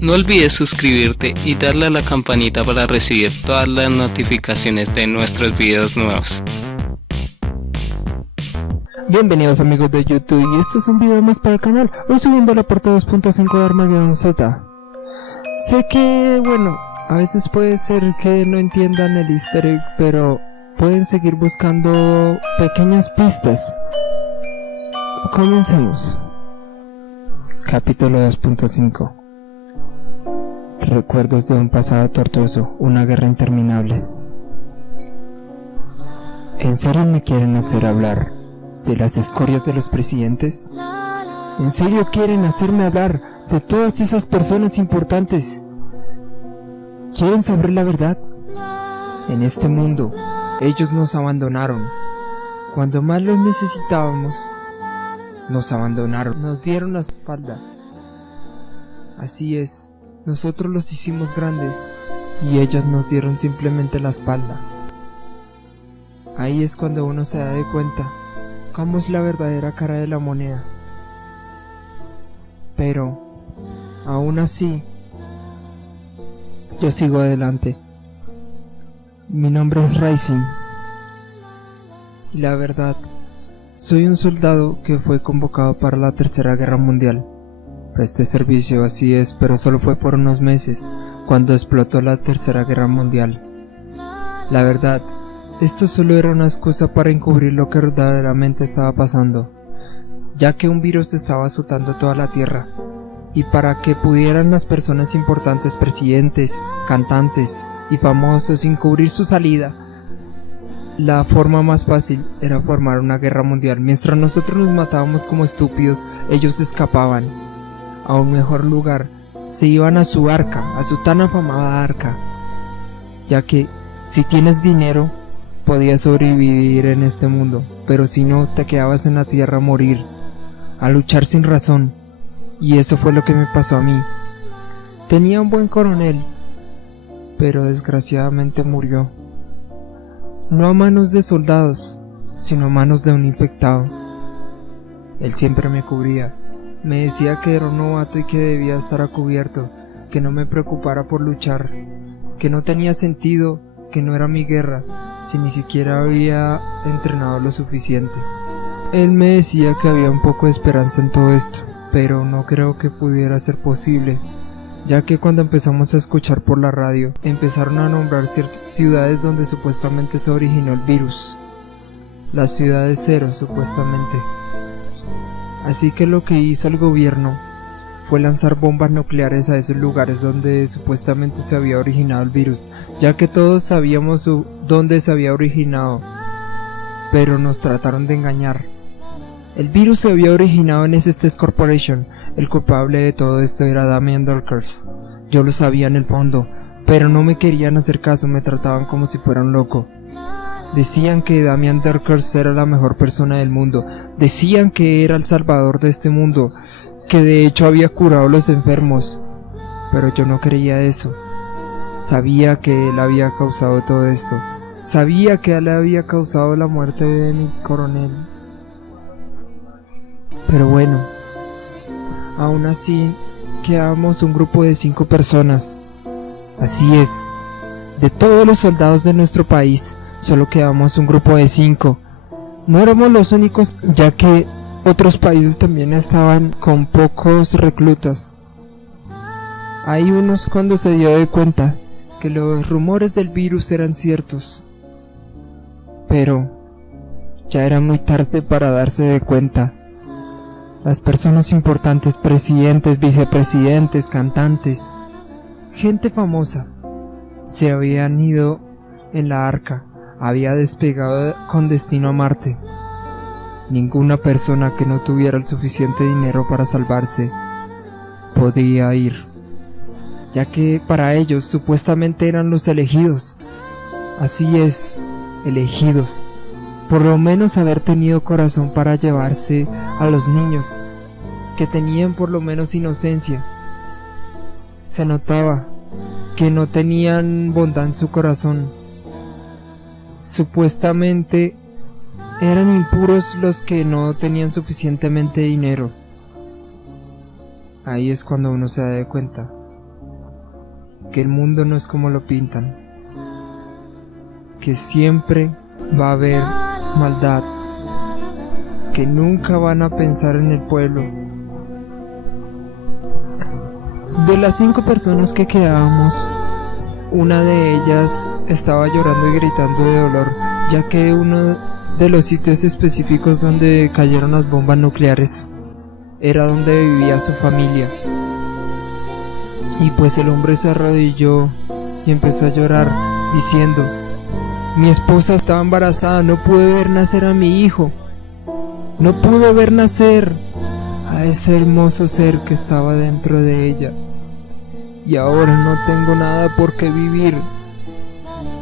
No olvides suscribirte y darle a la campanita para recibir todas las notificaciones de nuestros videos nuevos. Bienvenidos amigos de YouTube, y este es un video más para el canal. Hoy subiendo la parte 2.5 de Armageddon Z. Sé que, a veces puede ser que no entiendan el easter egg, pero pueden seguir buscando pequeñas pistas. Comencemos. Capítulo 2.5. Recuerdos de un pasado tortuoso, una guerra interminable. ¿En serio me quieren hacer hablar de las escorias de los presidentes? ¿En serio quieren hacerme hablar de todas esas personas importantes? ¿Quieren saber la verdad? En este mundo, ellos nos abandonaron. Cuando más los necesitábamos, nos abandonaron, nos dieron la espalda. Así es, nosotros los hicimos grandes y ellos nos dieron simplemente la espalda. Ahí es cuando uno se da de cuenta cómo es la verdadera cara de la moneda. Pero, aún así, yo sigo adelante. Mi nombre es Rising. Y la verdad, soy un soldado que fue convocado para la Tercera Guerra Mundial. Presté servicio, así es, pero solo fue por unos meses, cuando explotó la Tercera Guerra Mundial. La verdad, esto solo era una excusa para encubrir lo que verdaderamente estaba pasando, ya que un virus estaba azotando toda la Tierra, y para que pudieran las personas importantes, presidentes, cantantes y famosos encubrir su salida, la forma más fácil era formar una guerra mundial. Mientras nosotros nos matábamos como estúpidos, ellos escapaban a un mejor lugar, se iban a su arca, a su tan afamada arca, ya que si tienes dinero podías sobrevivir en este mundo, pero si no, te quedabas en la tierra a morir, a luchar sin razón. Y eso fue lo que me pasó a mí. Tenía un buen coronel, pero desgraciadamente murió. No a manos de soldados, sino a manos de un infectado. Él siempre me cubría. Me decía que era un novato y que debía estar a cubierto, que no me preocupara por luchar, que no tenía sentido, que no era mi guerra, si ni siquiera había entrenado lo suficiente. Él me decía que había un poco de esperanza en todo esto, pero no creo que pudiera ser posible, ya que cuando empezamos a escuchar por la radio, empezaron a nombrar ciertas ciudades donde supuestamente se originó el virus. La ciudad de Cero, supuestamente. Así que lo que hizo el gobierno fue lanzar bombas nucleares a esos lugares donde supuestamente se había originado el virus, ya que todos sabíamos dónde se había originado, pero nos trataron de engañar. El virus se había originado en SS Corporation. El culpable de todo esto era Damien Darkers. Yo lo sabía en el fondo, pero no me querían hacer caso, me trataban como si fuera un loco. Decían que Damien Darkers era la mejor persona del mundo, decían que era el salvador de este mundo, que de hecho había curado a los enfermos, pero yo no creía eso. Sabía que él había causado todo esto, sabía que él había causado la muerte de mi coronel. Pero aún así, quedamos un grupo de 5 personas. Así es, de todos los soldados de nuestro país, solo quedamos un grupo de 5. No éramos los únicos, ya que otros países también estaban con pocos reclutas. Hay unos cuando se dio de cuenta que los rumores del virus eran ciertos, pero ya era muy tarde para darse de cuenta. Las personas importantes, presidentes, vicepresidentes, cantantes, gente famosa, se habían ido en la arca, había despegado con destino a Marte. Ninguna persona que no tuviera el suficiente dinero para salvarse podía ir, ya que para ellos supuestamente eran los elegidos. Así es, elegidos. Por lo menos haber tenido corazón para llevarse a los niños, que tenían por lo menos inocencia. Se notaba que no tenían bondad en su corazón. Supuestamente eran impuros los que no tenían suficientemente dinero. Ahí es cuando uno se da de cuenta que el mundo no es como lo pintan, que siempre va a haber maldad, que nunca van a pensar en el pueblo. De las 5 personas que quedábamos, una de ellas estaba llorando y gritando de dolor, ya que uno de los sitios específicos donde cayeron las bombas nucleares era donde vivía su familia. Y pues el hombre se arrodilló y empezó a llorar, diciendo: mi esposa estaba embarazada, no pude ver nacer a mi hijo, no pude ver nacer a ese hermoso ser que estaba dentro de ella. Y ahora no tengo nada por qué vivir.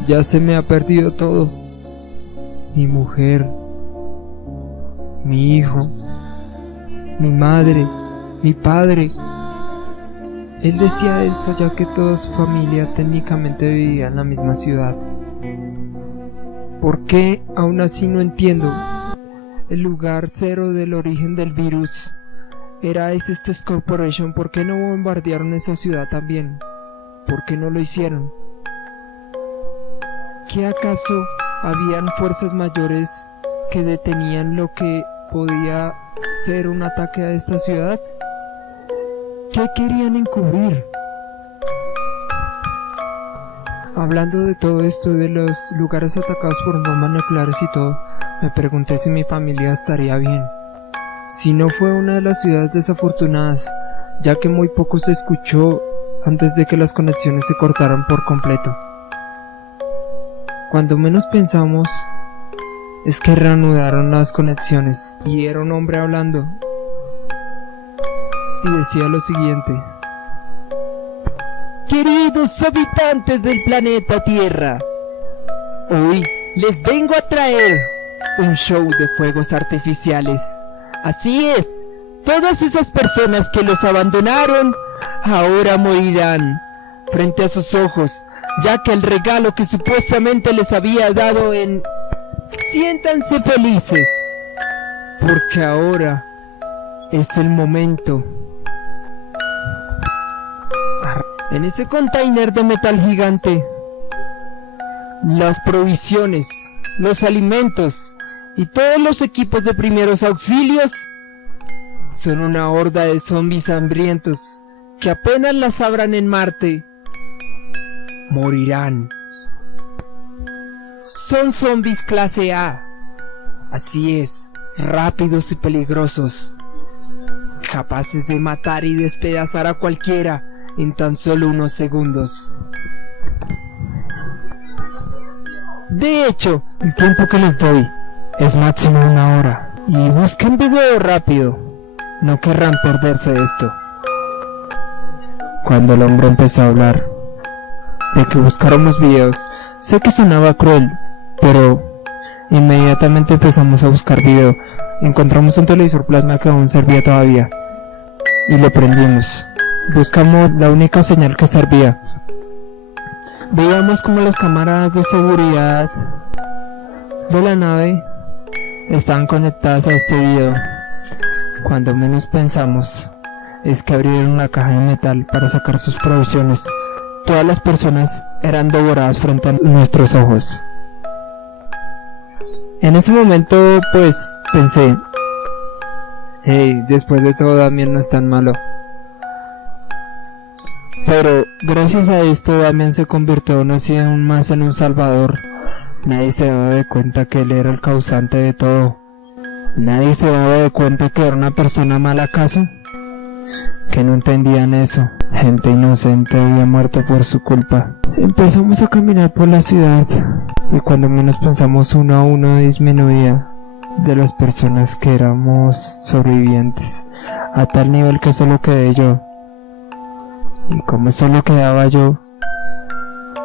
Ya se me ha perdido todo. Mi mujer, mi hijo, mi madre, mi padre. Él decía esto ya que toda su familia técnicamente vivía en la misma ciudad. ¿Por qué? Aún así no entiendo. El lugar cero del origen del virus era Estes Corporation. ¿Por qué no bombardearon esa ciudad también? ¿Por qué no lo hicieron? ¿Qué acaso habían fuerzas mayores que detenían lo que podía ser un ataque a esta ciudad? ¿Qué querían encubrir? Hablando de todo esto, de los lugares atacados por bombas nucleares y todo, me pregunté si mi familia estaría bien. Si no fue una de las ciudades desafortunadas, ya que muy poco se escuchó antes de que las conexiones se cortaran por completo. Cuando menos pensamos, es que reanudaron las conexiones y era un hombre hablando. Y decía lo siguiente: queridos habitantes del planeta Tierra, hoy les vengo a traer un show de fuegos artificiales. Así es, todas esas personas que los abandonaron ahora morirán frente a sus ojos, ya que el regalo que supuestamente les había dado en... Siéntanse felices, porque ahora es el momento. En ese container de metal gigante, las provisiones, los alimentos y todos los equipos de primeros auxilios son una horda de zombies hambrientos que apenas las abran en Marte, morirán. Son zombies clase A, así es, rápidos y peligrosos, capaces de matar y despedazar a cualquiera en tan solo unos segundos. De hecho, el tiempo que les doy es máximo 1 hora. Y busquen video rápido, no querrán perderse esto. Cuando el hombre empezó a hablar de que buscáramos videos, sé que sonaba cruel, pero inmediatamente empezamos a buscar video. Encontramos un televisor plasma que aún servía todavía y lo prendimos. Buscamos la única señal que servía. Veíamos como las cámaras de seguridad de la nave estaban conectadas a este video. Cuando menos pensamos es que abrieron una caja de metal para sacar sus provisiones. Todas las personas eran devoradas frente a nuestros ojos. En ese momento pues pensé: hey, después de todo Damián no es tan malo. Pero gracias a esto Damián se convirtió no así aún más en un salvador. Nadie se daba de cuenta que él era el causante de todo. Nadie se daba de cuenta que era una persona mala, ¿acaso? Que no entendían eso. Gente inocente había muerto por su culpa. Empezamos a caminar por la ciudad y cuando menos pensamos, 1 a 1 disminuía de las personas que éramos sobrevivientes, a tal nivel que solo quedé yo. Y como solo quedaba yo,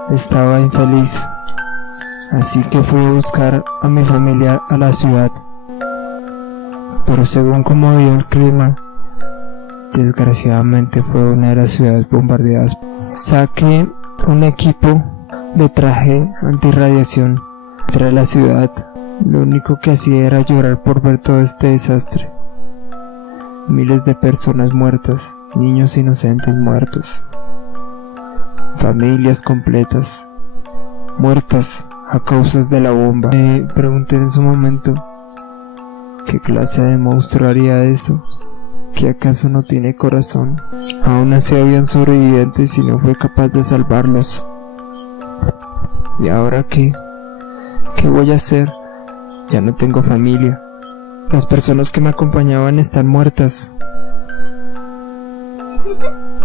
estaba infeliz. Así que fui a buscar a mi familia a la ciudad. Pero según como había el clima, desgraciadamente fue una de las ciudades bombardeadas. Saqué un equipo de traje antirradiación. Entré a la ciudad. Lo único que hacía era llorar por ver todo este desastre. Miles de personas muertas, niños inocentes muertos. familias completas, muertas a causas de la bomba. Me pregunté en su momento, ¿qué clase de monstruo haría eso? ¿Que acaso no tiene corazón? Aún así habían sobrevivientes y no fue capaz de salvarlos. ¿Y ahora qué? ¿Qué voy a hacer? Ya no tengo familia. Las personas que me acompañaban están muertas.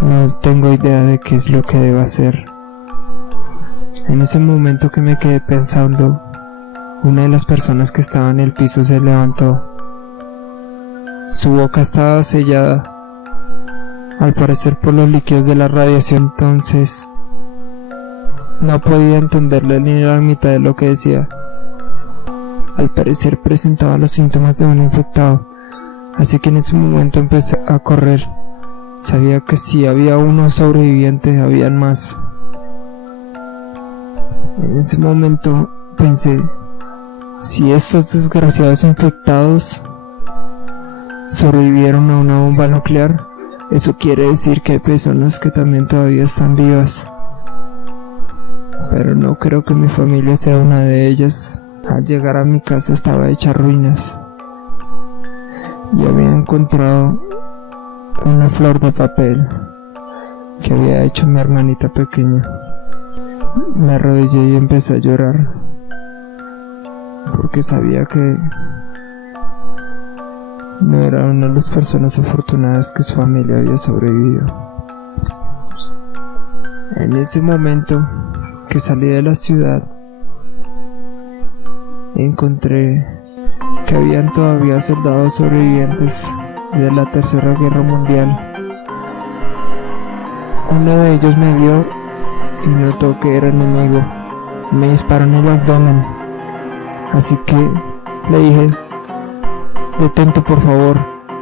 No tengo idea de qué es lo que debo hacer. En ese momento que me quedé pensando, una de las personas que estaba en el piso se levantó. Su boca estaba sellada, al parecer por los líquidos de la radiación, entonces no podía entenderle ni la mitad de lo que decía. Al parecer presentaba los síntomas de un infectado, así que en ese momento empecé a correr. Sabía que si había uno sobreviviente, habían más. En ese momento pensé, si estos desgraciados infectados sobrevivieron a una bomba nuclear, eso quiere decir que hay personas que también todavía están vivas. Pero no creo que mi familia sea una de ellas. Al llegar a mi casa estaba hecha ruinas y había encontrado una flor de papel que había hecho mi hermanita pequeña. Me arrodillé y empecé a llorar porque sabía que no era una de las personas afortunadas que su familia había sobrevivido. En ese momento que salí de la ciudad, encontré que habían todavía soldados sobrevivientes de la Tercera Guerra Mundial. Uno de ellos me vio y notó que era enemigo. Me disparó en el abdomen, así que le dije: detente, por favor,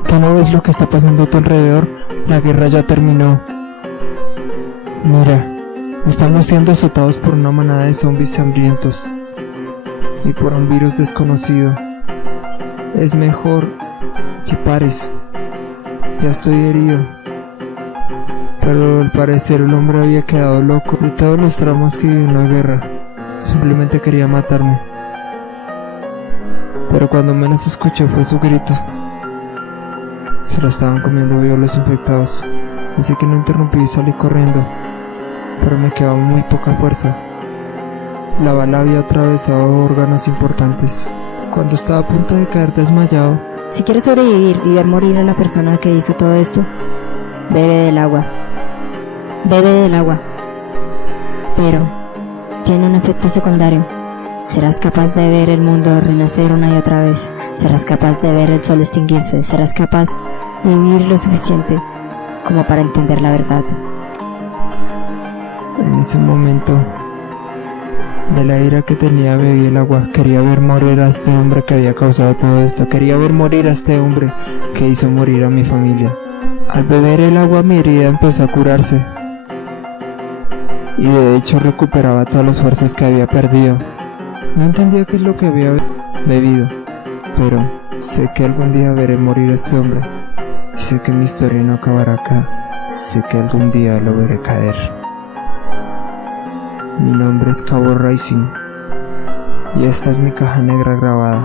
¿que no ves lo que está pasando a tu alrededor? La guerra ya terminó. Mira, estamos siendo azotados por una manada de zombies hambrientos y por un virus desconocido. Es mejor que pares. Ya estoy herido. Pero al parecer el hombre había quedado loco de todos los traumas que vivió en la guerra. Simplemente quería matarme. Pero cuando menos escuché fue su grito. Se lo estaban comiendo vivos los infectados, así que no interrumpí y salí corriendo. Pero me quedaba muy poca fuerza. La bala había atravesado órganos importantes. Cuando estaba a punto de caer desmayado: si quieres sobrevivir y ver morir a la persona que hizo todo esto, bebe del agua. Bebe del agua. Pero tiene un efecto secundario. Serás capaz de ver el mundo renacer una y otra vez. Serás capaz de ver el sol extinguirse. Serás capaz de vivir lo suficiente como para entender la verdad. En ese momento, de la ira que tenía, bebí el agua. Quería ver morir a este hombre que había causado todo esto. Quería ver morir a este hombre que hizo morir a mi familia. Al beber el agua, mi herida empezó a curarse. Y de hecho recuperaba todas las fuerzas que había perdido. No entendía qué es lo que había bebido, pero sé que algún día veré morir a este hombre. Y sé que mi historia no acabará acá. Sé que algún día lo veré caer. Mi nombre es Cabo Rising y esta es mi caja negra grabada.